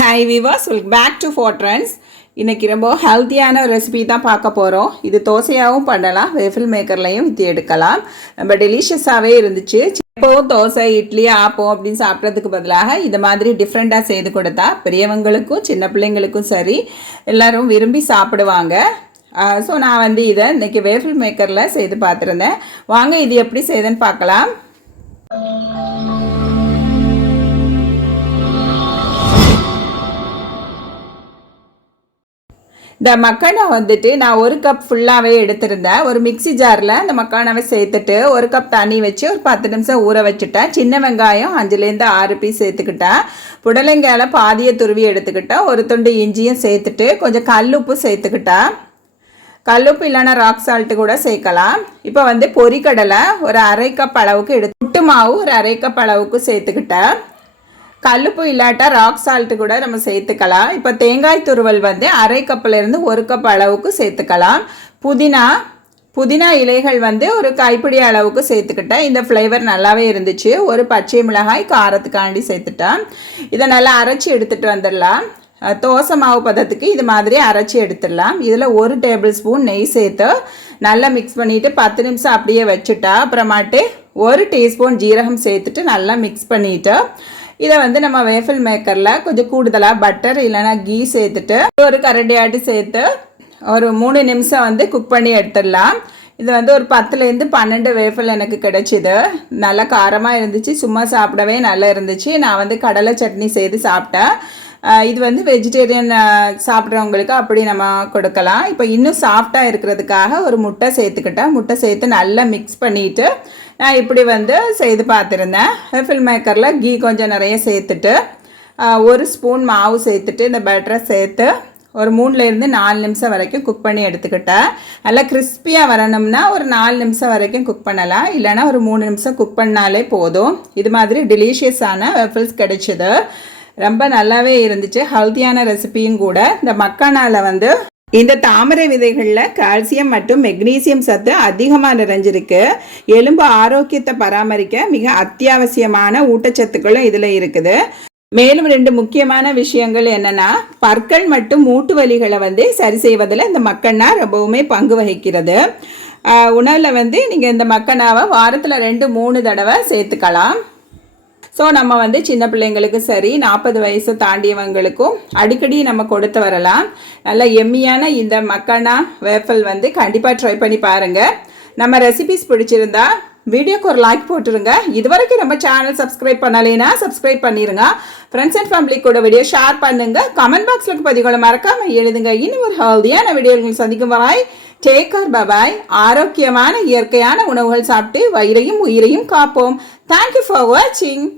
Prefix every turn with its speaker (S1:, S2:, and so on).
S1: Hi Vilas welcome back to four trends இன்றைக்கி ரொம்ப ஹெல்த்தியான ரெசிபி தான் பார்க்க போகிறோம் இது தோசையாகவும் பண்ணலாம் வேஃபில் மேக்கர்லையும் இது எடுக்கலாம். ரொம்ப டெலிஷியஸாகவே இருந்துச்சு. எப்போவும் தோசை இட்லி ஆப்பம் அப்படின்னு சாப்பிட்றதுக்கு பதிலாக இது மாதிரி டிஃப்ரெண்ட்டாக செய்து கொடுத்தா பெரியவங்களுக்கும் சின்ன பிள்ளைங்களுக்கும் சரி எல்லாரும் விரும்பி சாப்பிடுவாங்க. ஸோ நான் வந்து இதை இன்றைக்கி வேஃபில் மேக்கரில் செய்து பார்த்துருந்தேன். வாங்க இது எப்படி செய்யுதுன்னு பார்க்கலாம். இந்த மக்கானா வந்துட்டு நான் ஒரு கப் ஃபுல்லாகவே எடுத்திருந்தேன். ஒரு மிக்ஸி ஜாரில் அந்த மக்கானாவை சேர்த்துட்டு ஒரு கப் தண்ணி வச்சு ஒரு பத்து நிமிஷம் ஊற வச்சுட்டேன். சின்ன வெங்காயம் அஞ்சுலேருந்து ஆறு பீஸ் சேர்த்துக்கிட்டேன். புடலங்காயில் பாதியை துருவி எடுத்துக்கிட்டேன். ஒரு துண்டு இஞ்சியும் சேர்த்துட்டு கொஞ்சம் கல்லுப்பு சேர்த்துக்கிட்டேன். கல்லுப்பு இல்லைன்னா ராக் சால்ட்டு கூட சேர்க்கலாம். இப்போ வந்து பொரிக்கடலை ஒரு அரை கப் அளவுக்கு எடுத்து புட்டு மாவு ஒரு அரை கப் அளவுக்கு சேர்த்துக்கிட்டேன். கல்லுப்பு இல்லாட்டா ராக் சால்ட்டு கூட நம்ம சேர்த்துக்கலாம். இப்போ தேங்காய் துருவல் வந்து அரை கப்பிலேருந்து ஒரு கப் அளவுக்கு சேர்த்துக்கலாம். புதினா புதினா இலைகள் வந்து ஒரு கைப்பிடி அளவுக்கு சேர்த்துக்கிட்டேன். இந்த ஃப்ளேவர் நல்லாவே இருந்துச்சு. ஒரு பச்சை மிளகாய் காரத்துக்காண்டி சேர்த்துட்டேன். இதை நல்லா அரைச்சி எடுத்துகிட்டு வந்துடலாம். தோசை மாவு பதத்துக்கு இது மாதிரி அரைச்சி எடுத்துடலாம். இதில் ஒரு டேபிள் ஸ்பூன் நெய் சேர்த்து நல்லா மிக்ஸ் பண்ணிவிட்டு பத்து நிமிஷம் அப்படியே வச்சுட்டா அப்புறமாட்டு ஒரு டீஸ்பூன் ஜீரகம் சேர்த்துட்டு நல்லா மிக்ஸ் பண்ணிவிட்டு இதை வந்து நம்ம வேஃபில் மேக்கரில் கொஞ்சம் கூடுதலாக பட்டர் இல்லைனா கீ சேர்த்துட்டு ஒரு கரண்டியாட்டி சேர்த்து ஒரு மூணு நிமிஷம் வந்து குக் பண்ணி எடுத்துடலாம். இது வந்து ஒரு பத்துலேருந்து பன்னெண்டு வேஃபில் எனக்கு கிடைச்சிது. நல்லா காரமாக இருந்துச்சு சும்மா சாப்பிடவே நல்லா இருந்துச்சு. நான் வந்து கடலை சட்னி செய்து சாப்பிட்டேன். இது வந்து வெஜிடேரியன் சாப்பிட்றவங்களுக்கு அப்படி நம்ம கொடுக்கலாம். இப்போ இன்னும் சாஃப்டாக இருக்கிறதுக்காக ஒரு முட்டை சேர்த்துக்கிட்டேன். முட்டை சேர்த்து நல்லா மிக்ஸ் பண்ணிவிட்டு நான் இப்படி வந்து செய்து பார்த்துருந்தேன். ஃபில் மேக்கரில் கீ கொஞ்சம் நிறைய சேர்த்துட்டு ஒரு ஸ்பூன் மாவு சேர்த்துட்டு இந்த பேட்டரை சேர்த்து ஒரு மூணுலேருந்து நாலு நிமிஷம் வரைக்கும் குக் பண்ணி எடுத்துக்கிட்டேன். நல்லா கிறிஸ்பியாக வரணும்னா ஒரு நாலு நிமிஷம் வரைக்கும் குக் பண்ணலாம். இல்லைனா ஒரு மூணு நிமிஷம் குக் பண்ணாலே போதும். இது மாதிரி டெலிஷியஸான வெஃபில்ஸ் கிடைச்சிது. ரொம்ப நல்லாவே இருந்துச்சு. ஹெல்த்தியான ரெசிபியும் கூட. இந்த மக்கானாவில் வந்து இந்த தாமரை விதைகளில் கால்சியம் மற்றும் மெக்னீசியம் சத்து அதிகமாக நிறைஞ்சிருக்கு. எலும்பு ஆரோக்கியத்தை பராமரிக்க மிக அத்தியாவசியமான ஊட்டச்சத்துக்களும் இதில் இருக்குது. மேலும் ரெண்டு முக்கியமான விஷயங்கள் என்னன்னா பற்கள் மற்றும் மூட்டு வலிகளை வந்து சரி செய்வதில் இந்த மக்கண்ணா ரொம்பவுமே பங்கு வகிக்கிறது. உணவில் வந்து நீங்கள் இந்த மக்கனாவை வாரத்தில் ரெண்டு மூணு தடவை சேர்த்துக்கலாம். ஸோ நம்ம வந்து சின்ன பிள்ளைங்களுக்கு சரி நாற்பது வயசு தாண்டியவங்களுக்கும் அடிக்கடி நம்ம கொடுத்து வரலாம். நல்ல எம்மியான இந்த மக்கானா வேஃபல் வந்து கண்டிப்பாக ட்ரை பண்ணி பாருங்கள் நம்ம ரெசிபிஸ் பிடிச்சிருந்தா வீடியோக்கு ஒரு லைக் போட்டுருங்க. இது வரைக்கும் நம்ம சேனல் சப்ஸ்கிரைப் பண்ணலைன்னா சப்ஸ்கிரைப் பண்ணிடுங்க ஃப்ரெண்ட்ஸ் அண்ட் ஃபேமிலி கூட வீடியோ ஷேர் பண்ணுங்க. கமெண்ட் பாக்ஸில் பதிவுகளை மறக்காமல் எழுதுங்க. இன்னும் ஒரு ஹெல்தியான வீடியோகள் சந்திக்கும் வராய் டேக்கர் பபாய் ஆரோக்கியமான இயற்கையான உணவுகள் சாப்பிட்டு வயிறையும் உயிரையும் காப்போம். தேங்க்யூ ஃபார் வாட்சிங்